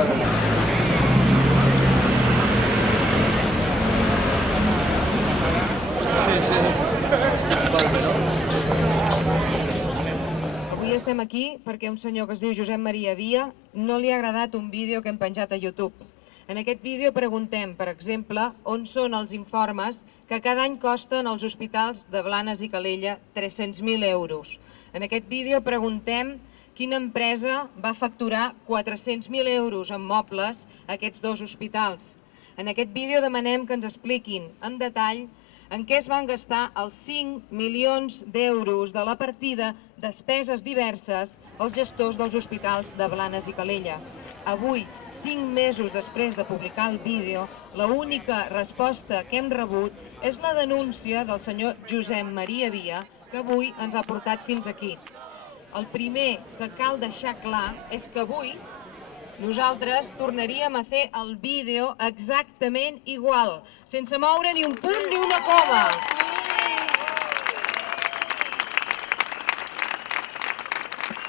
Avui estem aquí perquè un senyor que es diu Josep Maria Via no li ha agradat un vídeo que hem penjat a YouTube. En aquest vídeo preguntem, per exemple, on són els informes que cada any costen als hospitals de Blanes i Calella 300.000 euros. En aquest vídeo preguntem quina empresa va facturar 400.000 euros en mobles a aquests dos hospitals. En aquest vídeo demanem que ens expliquin en detall en què es van gastar els 5 milions d'euros de la partida despeses diverses als gestors dels hospitals de Blanes i Calella. Avui, 5 mesos després de publicar el vídeo, l'única resposta que hem rebut és la denúncia del senyor Josep Maria Via, que avui ens ha portat fins aquí. El primer que cal deixar clar és que avui nosaltres tornaríem a fer el vídeo exactament igual, sense moure ni un punt ni una coma.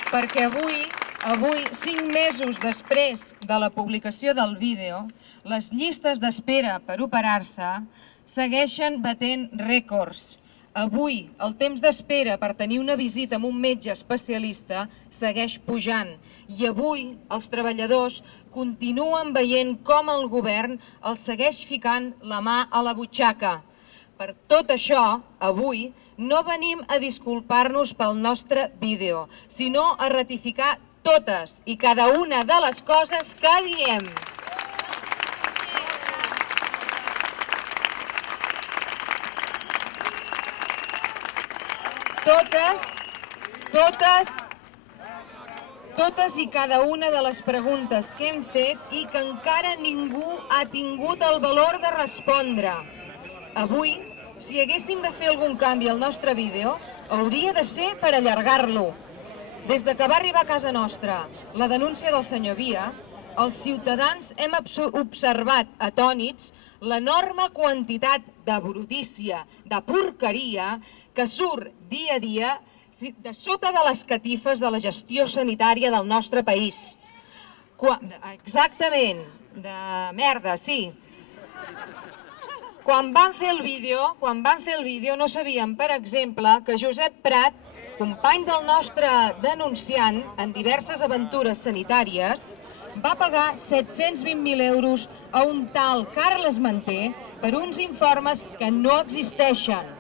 Perquè avui, 5 mesos després de la publicació del vídeo, les llistes d'espera per operar-se segueixen batent rècords. Avui, el temps d'espera per tenir una visita amb un metge especialista segueix pujant i avui els treballadors continuen veient com el govern els segueix ficant la mà a la butxaca. Per tot això, avui no venim a disculpar-nos pel nostre vídeo, sinó a ratificar totes i cada una de les coses que diem. Totes i cada una de les preguntes que hem fet i que encara ningú ha tingut el valor de respondre. Avui, si haguéssim de fer algun canvi al nostre vídeo, hauria de ser per allargar-lo. Des que va arribar a casa nostra la denúncia del senyor Via, els ciutadans hem observat atònits l'enorme quantitat de brutícia, de porqueria, que surt dia a dia de sota de les catifes de la gestió sanitària del nostre país. Exactament, de merda, sí. Quan van fer el vídeo no sabíem, per exemple, que Josep Prat, company del nostre denunciant en diverses aventures sanitàries, va pagar 720.000 euros a un tal Carles Manté per uns informes que no existeixen.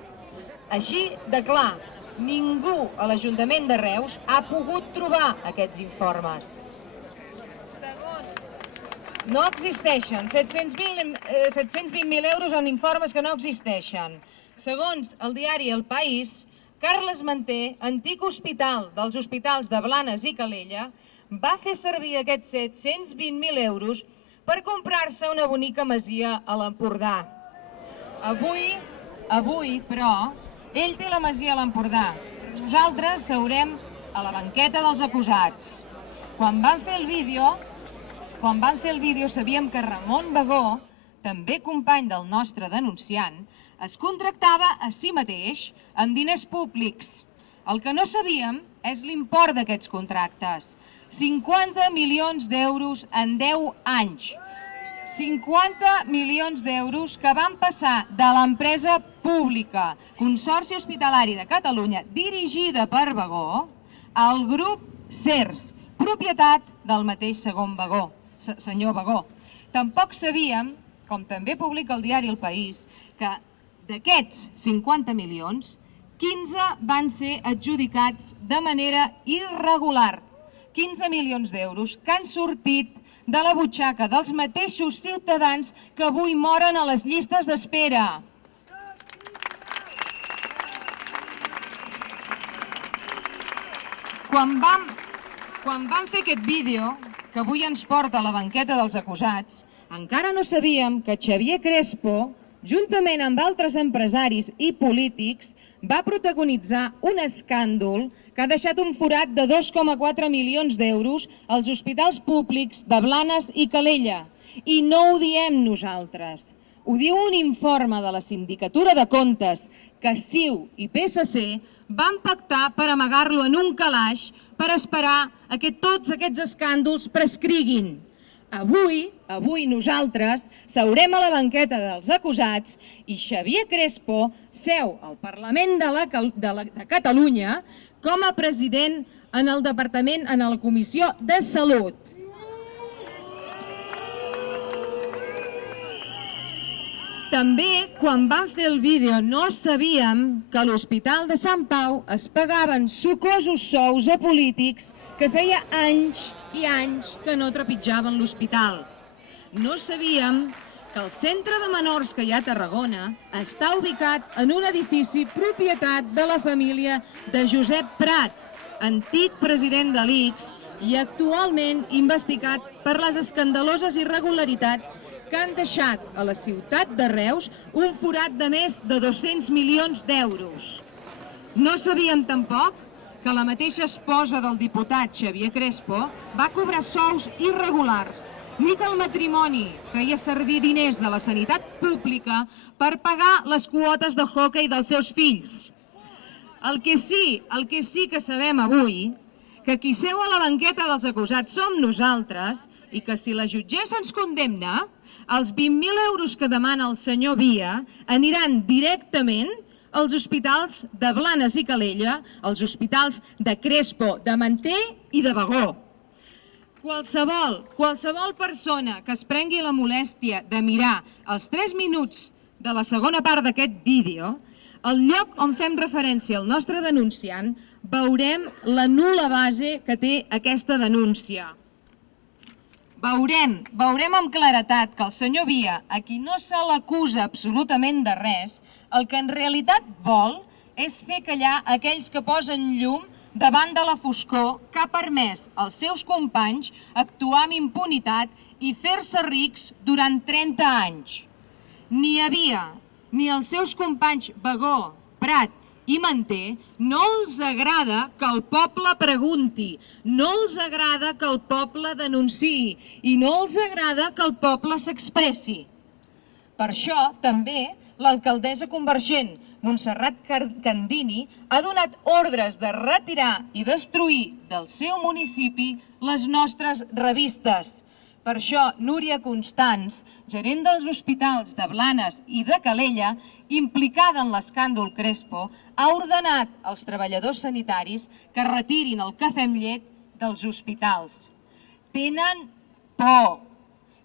Així de clar, ningú a l'Ajuntament de Reus ha pogut trobar aquests informes. No existeixen, 720.000 euros en informes que no existeixen. Segons el diari El País, Carles Manté, antic hospital dels hospitals de Blanes i Calella, va fer servir aquests 720.000 euros per comprar-se una bonica masia a l'Empordà. Avui, però, ell té la masia a l'Empordà. Nosaltres seurem a la banqueta dels acusats. Quan van fer el vídeo sabíem que Ramon Bagó, també company del nostre denunciant, es contractava a si mateix amb diners públics. El que no sabíem és l'import d'aquests contractes. 50 milions d'euros en 10 anys. 50 milions d'euros que van passar de l'empresa pública Consorci Hospitalari de Catalunya, dirigida per Bagó, al grup CERS, propietat del mateix senyor Bagó. Tampoc sabíem, com també publica el diari El País, que d'aquests 50 milions, 15 van ser adjudicats de manera irregular. 15 milions d'euros que han sortit de la butxaca dels mateixos ciutadans que avui moren a les llistes d'espera. Quan vam fer aquest vídeo, que avui ens porta a la banqueta dels acusats, encara no sabíem que Xavier Crespo, juntament amb altres empresaris i polítics, va protagonitzar un escàndol que ha deixat un forat de 2,4 milions d'euros als hospitals públics de Blanes i Calella. I no ho diem nosaltres. Ho diu un informe de la Sindicatura de Comptes que CiU i PSC van pactar per amagar-lo en un calaix per esperar que tots aquests escàndols prescriguin. Avui nosaltres seurem a la banqueta dels acusats i Xavier Crespo seu al Parlament de Catalunya com a president en el Departament, en la Comissió de Salut. També, quan vam fer el vídeo, no sabíem que a l'Hospital de Sant Pau es pagaven sucosos sous a polítics que feia anys i anys que no trepitjaven l'hospital. No sabíem que el centre de menors que hi ha a Tarragona està ubicat en un edifici propietat de la família de Josep Prat, antic president de l'ICS i actualment investigat per les escandaloses irregularitats que han deixat a la ciutat de Reus un forat de més de 200 milions d'euros. No sabíem tampoc que la mateixa esposa del diputat Xavier Crespo va cobrar sous irregulars, ni que el matrimoni feia servir diners de la sanitat pública per pagar les quotes de hoquei dels seus fills. El que sí que sabem avui, que qui seu a la banqueta dels acusats som nosaltres i que si la jutgessa ens condemna, els 20.000 euros que demana el senyor Via aniran directament als hospitals de Blanes i Calella, als hospitals de Crespo, de Manté i de Bagó. Qualsevol persona que es prengui la molèstia de mirar els 3 minuts de la segona part d'aquest vídeo, al lloc on fem referència al nostre denunciant, veurem la nul·la base que té aquesta denúncia. Veurem amb claretat que el senyor Via, a qui no se l'acusa absolutament de res, el que en realitat vol és fer callar aquells que posen llum davant de la foscor que ha permès als seus companys actuar amb impunitat i fer-se rics durant 30 anys. Ni a Via ni als seus companys Bagó, Prat i Manté no els agrada que el poble pregunti, no els agrada que el poble denunciï i no els agrada que el poble s'expressi. Per això, també, l'alcaldessa convergent Montserrat Candini ha donat ordres de retirar i destruir del seu municipi les nostres revistes. Per això, Núria Constans, gerent dels hospitals de Blanes i de Calella, implicada en l'escàndol Crespo, ha ordenat als treballadors sanitaris que retirin el cafè amb llet dels hospitals. Tenen por,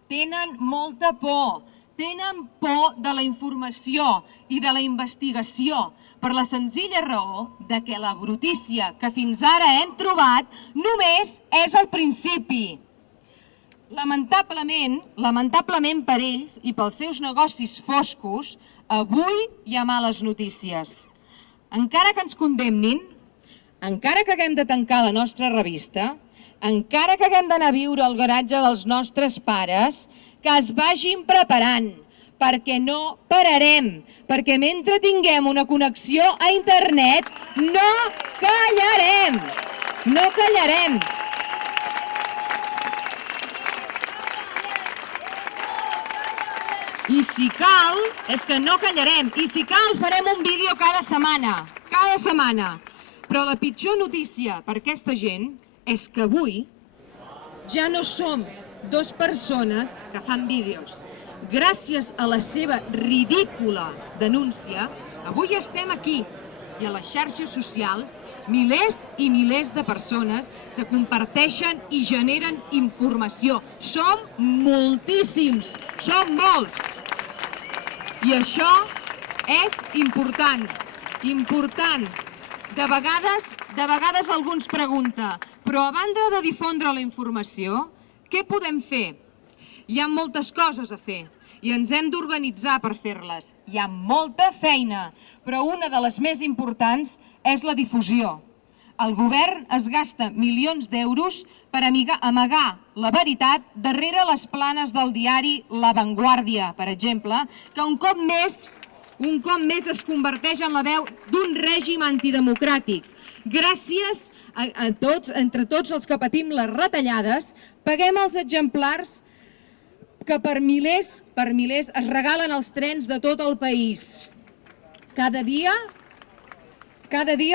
tenen molta por, tenen por de la informació i de la investigació per la senzilla raó que la brutícia que fins ara hem trobat només és el principi. Lamentablement per ells i pels seus negocis foscos, avui hi ha males notícies. Encara que ens condemnin, encara que haguem de tancar la nostra revista, encara que haguem d'anar a viure al garatge dels nostres pares, que es vagin preparant, perquè no pararem, perquè mentre tinguem una connexió a internet no callarem, no callarem. I si cal, és que no callarem, i si cal farem un vídeo cada setmana. Però la pitjor notícia per aquesta gent és que avui ja no som 2 persones que fan vídeos. Gràcies a la seva ridícula denúncia, avui estem aquí i a les xarxes socials milers i milers de persones que comparteixen i generen informació. Som moltíssims, som molts. I això és important, important. De vegades algú ens pregunta, però a banda de difondre la informació, què podem fer? Hi ha moltes coses a fer i ens hem d'organitzar per fer-les. Hi ha molta feina, però una de les més importants és la difusió. El govern es gasta milions d'euros per amagar la veritat darrere les planes del diari La Vanguardia, per exemple, que un cop més es converteix en la veu d'un règim antidemocràtic. Gràcies a tots, entre tots els que patim les retallades, paguem els exemplars que per milers es regalen als trens de tot el país. Cada dia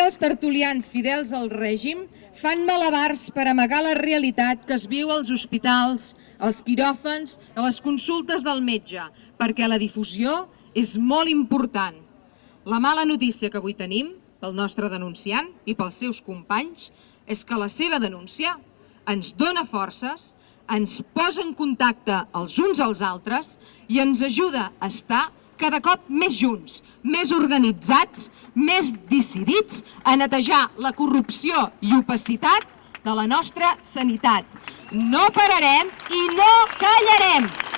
els tertulians fidels al règim fan malabars per amagar la realitat que es viu als hospitals, als quiròfans, a les consultes del metge, perquè la difusió és molt important. La mala notícia que avui tenim pel nostre denunciant i pels seus companys és que la seva denúncia ens dona forces, ens posa en contacte els uns als altres i ens ajuda a estar cada cop més junts, més organitzats, més decidits a netejar la corrupció i opacitat de la nostra sanitat. No pararem i no callarem!